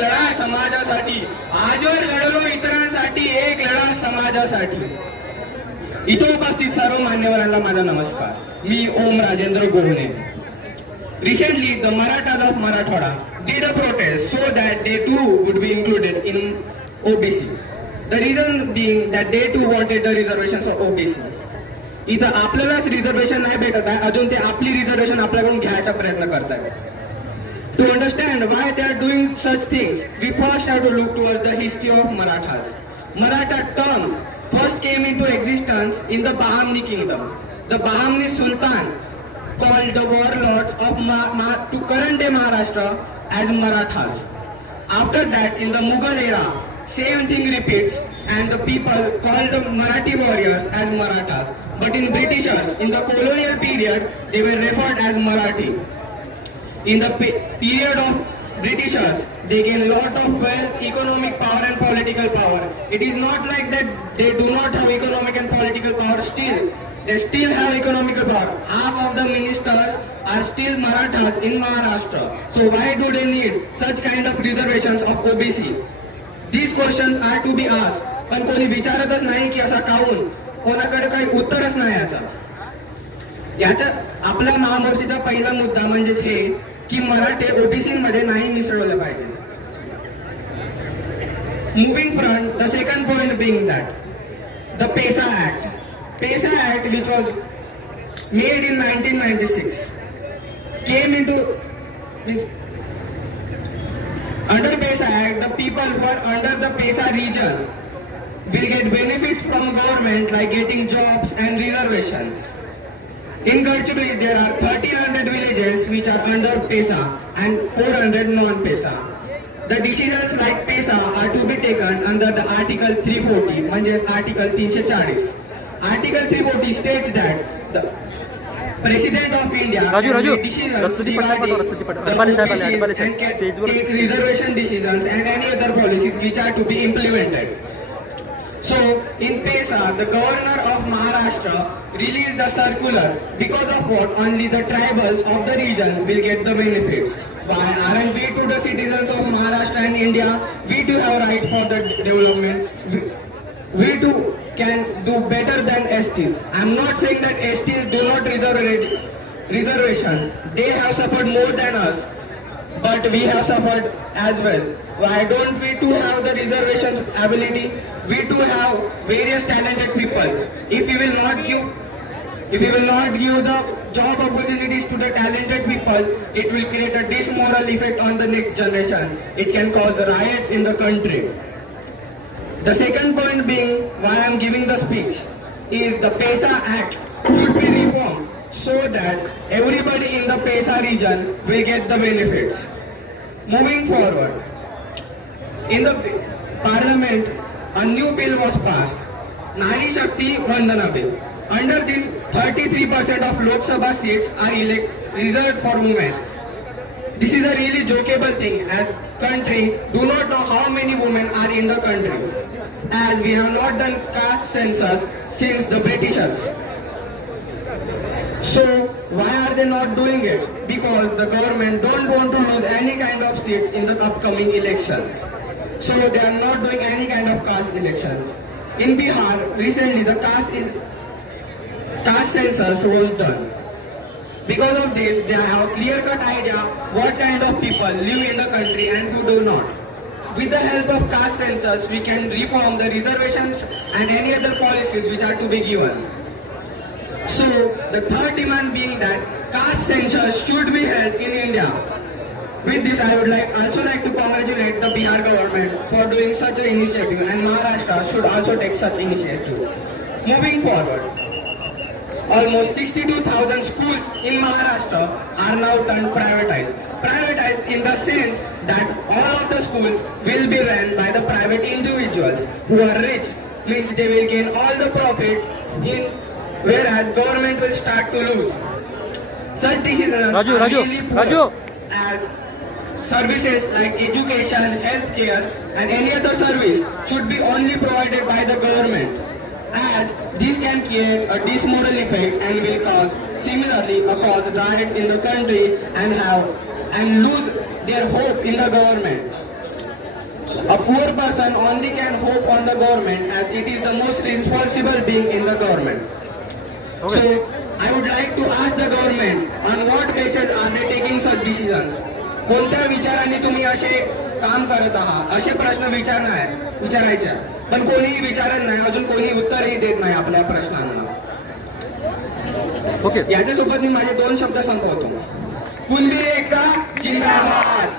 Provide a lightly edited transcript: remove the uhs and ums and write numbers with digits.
लढा समाजासाठी, आजवर लढलो इतरांसाठी, एक लढा समाजासाठी. इथं उपस्थित सर्व मान्यवरांना माझा नमस्कार. मी ओम Rajendra गुरुने. Recently, the Marathas of Marathwada did a protest so that they too would be included in OBC. The reason being that they too wanted the reservations of OBC. इथं आपल्यालाच रिझर्वेशन नाही भेटत आहे, अजून ते आपली रिझर्वेशन आपल्याकडून घ्यायचा प्रयत्न करतात. To understand why they are doing such things, we first have to look towards the history of Marathas. Maratha term first came into existence in the Bahamni kingdom. The Bahamni Sultan called the warlords of to current day Maharashtra as Marathas. After that, in the Mughal era, same thing repeats and the people called the Marathi warriors as Marathas. But in Britishers, in the colonial period, they were referred as Marathi. In the period of Britishers, they gained a lot of wealth, economic power and political power. It is not like that they do not have economic and political power still. They still have economical power. Half of the ministers are still Marathas in Maharashtra. So why do they need such kind of reservations of OBC? These questions are to be asked. पण कोणी विचारतच नाही की असा काऊन, कोणाकडे काही उत्तरच नाही याचा. आपल्या महामोर्चाचा पहिला मुद्दा म्हणजेच हे की मराठे ओबीसी मध्ये नाही मिसळले पाहिजे. Moving front, the second point being that the PESA Act. PESA Act, which was made in 1996, came into under PESA Act, the people who are under the PESA region will get benefits from government like getting jobs and reservations. In Gadchiroli, there are 1300 villages which are under PESA and 400 non-PESA. The decisions like PESA are to be taken under the Article 340, म्हणजेच Article 340. Article 340 states that the President of India can make decisions regarding the OBCs and can take reservation decisions and any other policies which are to be implemented. So, in PESA, the governor of Maharashtra released a circular because of what only the tribals of the region will get the benefits. Why aren't we to the citizens of Maharashtra and India? We too have right for the development. We too can do better than STs. I'm not saying that STs do not reservation. They have suffered more than us, but we have suffered as well. Why don't we too have the reservations ability? We too have various talented people. If we will not give the job opportunities to the talented people, it will create a dismoral effect on the next generation. It can cause riots in the country. The second point being why I am giving the speech is the PESA Act should be reformed so that everybody in the PESA region will get the benefits. Moving forward, in the Parliament, a new bill was passed, Nari Shakti Vandana Bill. Under this, 33% of Lok Sabha seats are reserved for women. This is a really jokeable thing, as country do not know how many women are in the country, as we have not done caste census since the Britishers. So why are they not doing it? Because the government don't want to lose any kind of seats in the upcoming elections. So they are not doing any kind of caste elections. In Bihar, recently the caste census was done. Because of this, they have a clear-cut idea what kind of people live in the country and who do not. With the help of caste census, we can reform the reservations and any other policies which are to be given. So, the third demand being that caste census should be held in India. With this, I would also like to congratulate the Bihar government for doing such an initiative, and Maharashtra should also take such initiatives. Moving forward, almost 62,000 schools in Maharashtra are now turned privatized. Privatized in the sense that all of the schools will be run by the private individuals who are rich, means they will gain all the profit whereas government will start to lose. Such decisions are really poor, as services like education, healthcare and any other service should be only provided by the government, as this can create a dismoral effect and will cause riots in the country and lose their hope in the government. A poor person only can hope on the government as it is the most responsible being in the government. Okay. So, I would like to ask the government on what basis are they taking such decisions? कोणत्या विचारांनी तुम्ही असे काम करत आहात असे प्रश्न विचारायचे पण कोणीही विचारत नाही अजून कोणी उत्तरही देत नाही आपल्या प्रश्नांना. ओके. याच्यासोबत मी माझे 2 शब्द संपवतो. कुणबी एकता जिंदाबाद.